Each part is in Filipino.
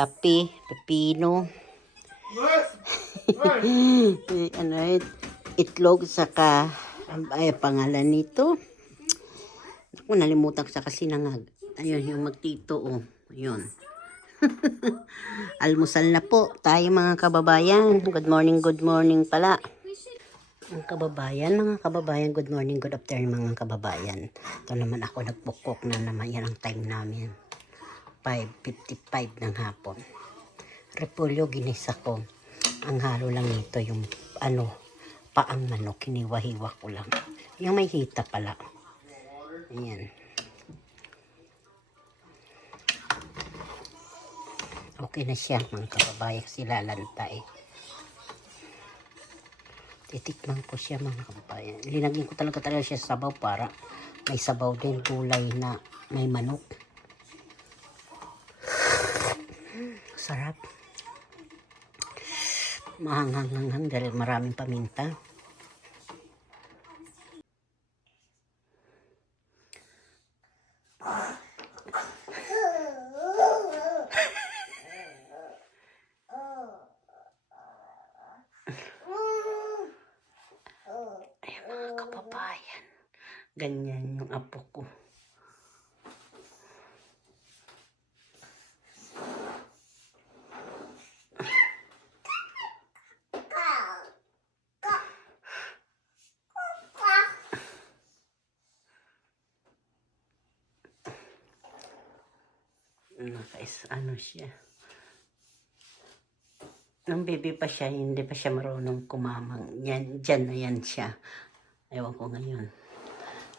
kape, pepino, ano yun, itlog, saka, ay, pangalan nito. Ako, nalimutan ko sa kasinangag. Ayun, yung magtito, oh. Ayun. Almusal na po tayo mga kababayan. Good morning, good morning pala. Mga kababayan, mga kababayan, good morning, good afternoon mga kababayan. Ito naman ako nagpukok na naman yan ang time namin. 5.55 ng hapon. Repolyo ginisa ko. Ang halo lang nito yung ano, paang manok. Hiniwa-hiwa ko lang. Yung may hita pala. Ayan. Okay na siya mga kababayan kasi lalantay. Titikman ko siya mga kababayan. Linagyan ko talaga talaga siya sa sabaw para may sabaw din gulay na may manok. Sarap. Mahanghang-hanghang dahil maraming paminta. Ayan mga kababayan. Ganyan yung apo ko. Nakais, ano siya. Nung baby pa siya, hindi pa siya marunong kumamang. Yan, dyan na yan siya. Ewan ko ngayon.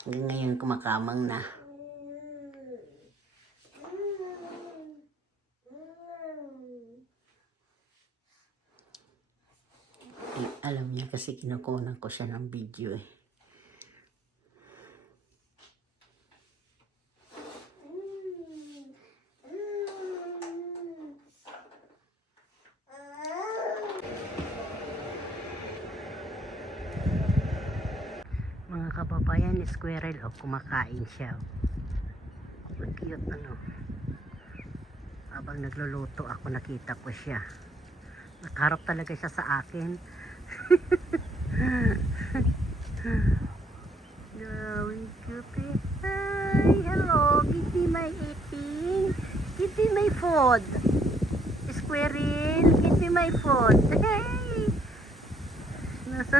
Hanggang ngayon kumakamang na. Eh, alam niya kasi kinukunan ko siya ng video eh. Mga kababayan, squirrel o kumakain siya. Ang cute ano. Habang nagluluto ako nakita ko siya. Nakaharap talaga siya sa akin. Gawin cute eh. Hi, hello. Give me my eating. Give me my food. Squirrel, give me my food. Hey! Nasa